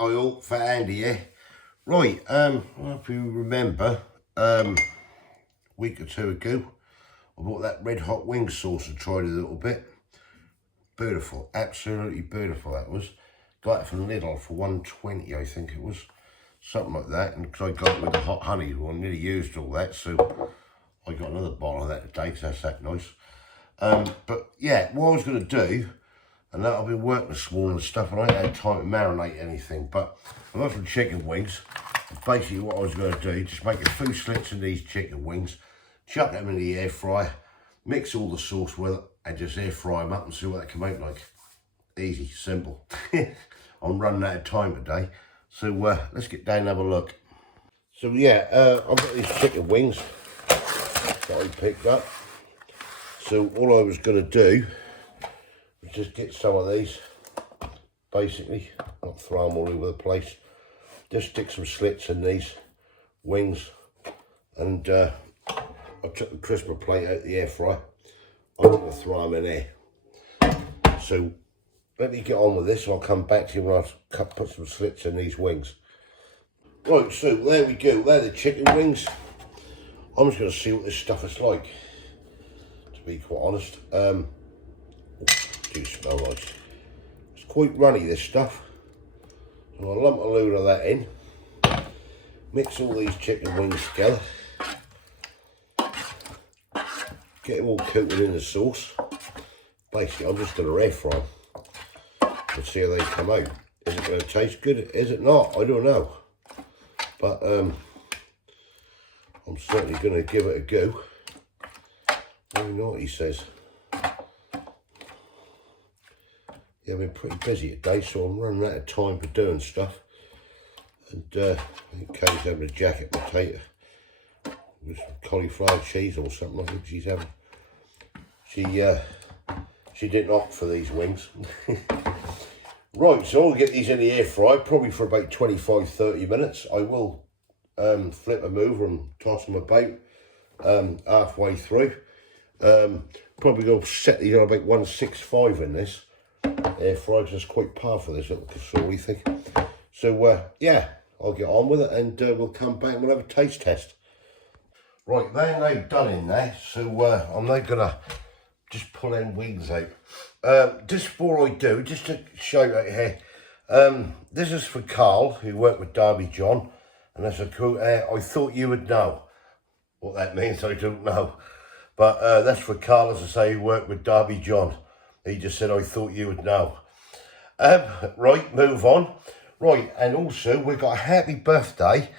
oil for Andy, yeah? Right, if you remember, a week or two ago, I bought that red hot wing sauce and tried it a little bit. Beautiful, absolutely beautiful that was. Got it from Lidl for £1.20, I think it was. Something like that, and because I got it with the hot honey, well, I nearly used all that, so I got another bottle of that today, because that's that nice. But yeah, what I was going to do, and that I've been working this morning and stuff, and I ain't had time to marinate anything, but I've got some chicken wings. Basically what I was going to do, just make a few slits of these chicken wings, chuck them in the air fryer, mix all the sauce with it, and just air fry them up and see what they come out like. Easy, simple. I'm running out of time today, so let's get down and have a look. So yeah, I've got these chicken wings that I picked up. So all I was going to do was just get some of these, basically, not throw them all over the place. Just stick some slits in these wings, and I took the crisper plate out of the air fryer. I'm going to throw them in there. So let me get on with this, and I'll come back to you when I put some slits in these wings. Right, so there we go. They're the chicken wings. I'm just going to see what this stuff is like, to be quite honest. Do smell nice. It's quite runny, this stuff. So I'll lump a load of that in. Mix all these chicken wings together. Get them all coated in the sauce. Basically, I'm just going to air fry them and see how they come out. Is it going to taste good? Is it not? I don't know. But I'm certainly going to give it a go. Why not, he says. Yeah, I've been pretty busy today, so I'm running out of time for doing stuff. And I think Kay's having a jacket potato with some cauliflower cheese or something like that she's having. She didn't opt for these wings. Right, so I'll get these in the air fry, probably for about 25-30 minutes. I will flip them over and toss them about halfway through. Probably going to set these on about 165 in this air fry, because it's quite powerful, this little kasori thing. So yeah, I'll get on with it, and we'll come back and we'll have a taste test. Right, they're now done in there, so I'm now going to just pull them wings out. Just before I do, just to shout out here, this is for Carl, who worked with Derby John, and that's a quote, I thought you would know. What that means, I don't know. But that's for Carl, as I say, who worked with Derby John. He just said, I thought you would know. Right, move on. Right, and also, we've got a happy birthday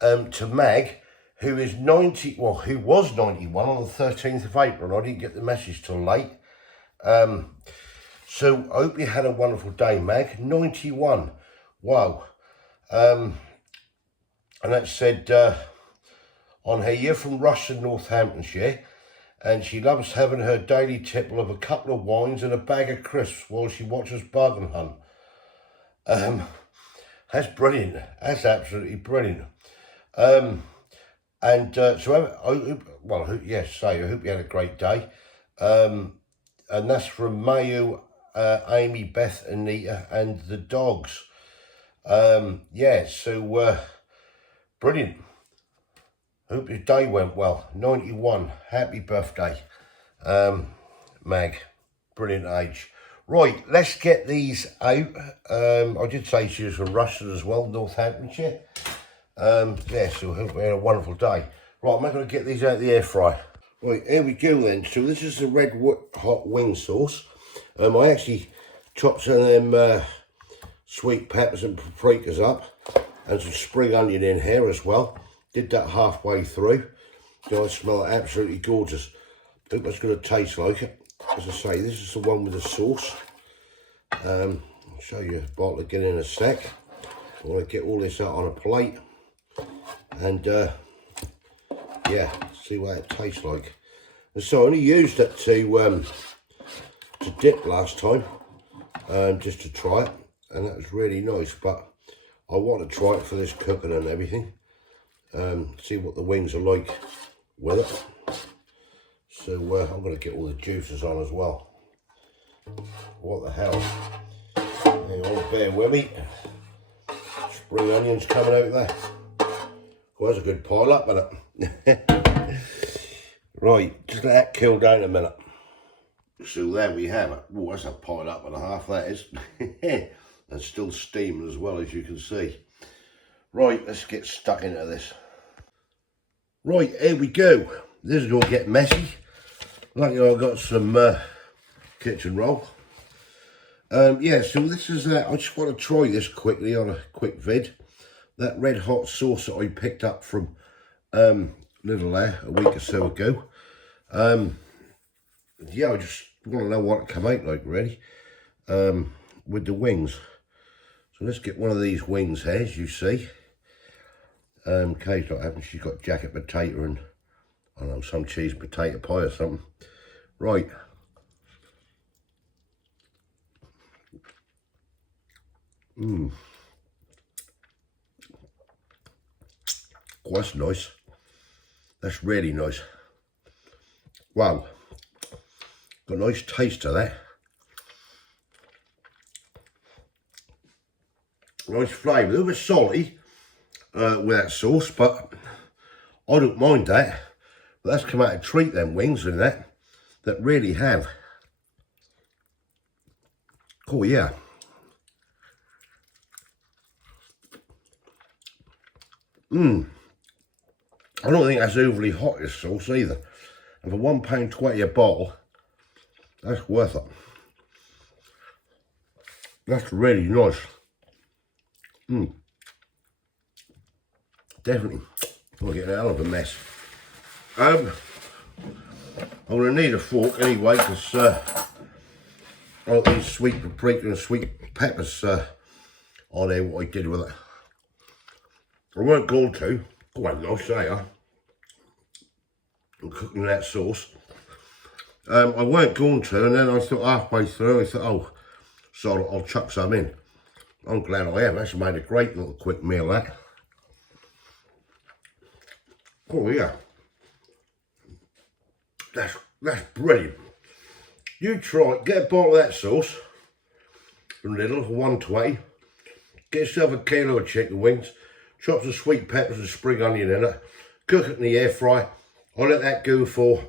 to Meg, who is 90, well, who was 91 on the 13th of April. I didn't get the message till late. So I hope you had a wonderful day, Meg. 91. Wow. And that said on her, you're from Rushden Northamptonshire, and she loves having her daily tipple of a couple of wines and a bag of crisps while she watches Bargain Hunt. That's brilliant. That's absolutely brilliant. So I hope you had a great day. And that's from Mayo, Amy, Beth, Anita, and the dogs. Yeah, so brilliant. Hope your day went well. 91, happy birthday, Mag. Brilliant age. Right, let's get these out. I did say she was from Rushden as well, Northamptonshire. Yeah, so I hope we had a wonderful day. Right, I'm not going to get these out of the air fry. Right, here we go then. So this is the red hot wing sauce. I actually chopped some of them sweet peppers and paprikas up, and some spring onion in here as well. Did that halfway through. So I smell it absolutely gorgeous. I think that's going to taste like it. As I say, this is the one with the sauce. I'll show you a bottle again in a sec. I want to get all this out on a plate. And yeah, see what it tastes like. And so I only used it to dip last time, just to try it, and that was really nice. But I want to try it for this cooking and everything. See what the wings are like with it. So I'm going to get all the juices on as well. What the hell? Hang on, bear with me. spring onions coming out there. Well, that's a good pile up, isn't it? Right, just let that cool down a minute. So there we have it. Oh, that's a pile up and a half, that is. And still steaming as well, as you can see. Right, let's get stuck into this. Right, here we go. This is going to get messy. Luckily I've got some kitchen roll. Yeah, so this is, I just want to try this quickly on a quick vid. That red hot sauce that I picked up from Lidl there a week or so ago. Yeah, I just want to know what it come out like, really, with the wings. So let's get one of these wings here, as you see. Kay's not having, she's got jacket potato and, I don't know, some cheese potato pie or something. Right. Oh, that's nice. That's really nice. Wow. Got a nice taste to that. Nice flavour. A little bit salty with that sauce, but I don't mind that. But that's come out a treat, them wings and that really have. Oh yeah. I don't think that's overly hot, this sauce, either. And for £1.20 a bottle, that's worth it. That's really nice. Definitely. I'm getting a hell of a mess. I'm going to need a fork anyway, because I got these sweet paprika and sweet peppers on there, what I did with it. I weren't going to. Quite nice, they are. I'm cooking that sauce. I weren't going to, and then I thought halfway through, I thought, oh, so I'll chuck some in. I'm glad I have. That's made a great little quick meal, that. Oh yeah. That's brilliant. You try it, get a bottle of that sauce from Lidl for £1.20. Get yourself a kilo of chicken wings, chop some sweet peppers and spring onion in it, cook it in the air fryer. I let that go for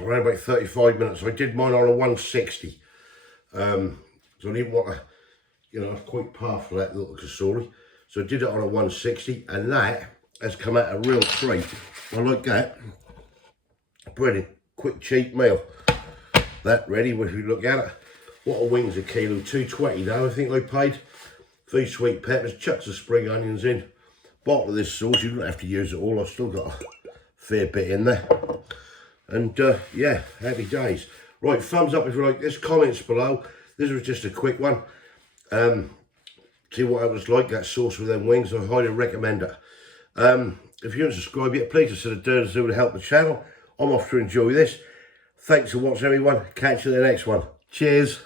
around about 35 minutes. I did mine on a 160. So I didn't want to, you know, quite par for that little casori. So I did it on a 160, and that has come out a real treat. I like that. Brilliant, quick, cheap meal. That ready, if you look at it. What are wings a kilo? $2.20 now, I think I paid. 3 sweet peppers, chuck some spring onions in. Bottle of this sauce, you don't have to use it all. I've still got a fair bit in there. And yeah, happy days. Right, thumbs up if you like this, comments below. This was just a quick one. See what it was like, that sauce with them wings. I highly recommend it. If you haven't subscribed yet, please consider doing so to help the channel. I'm off to enjoy this. Thanks for watching, everyone. Catch you in the next one. Cheers.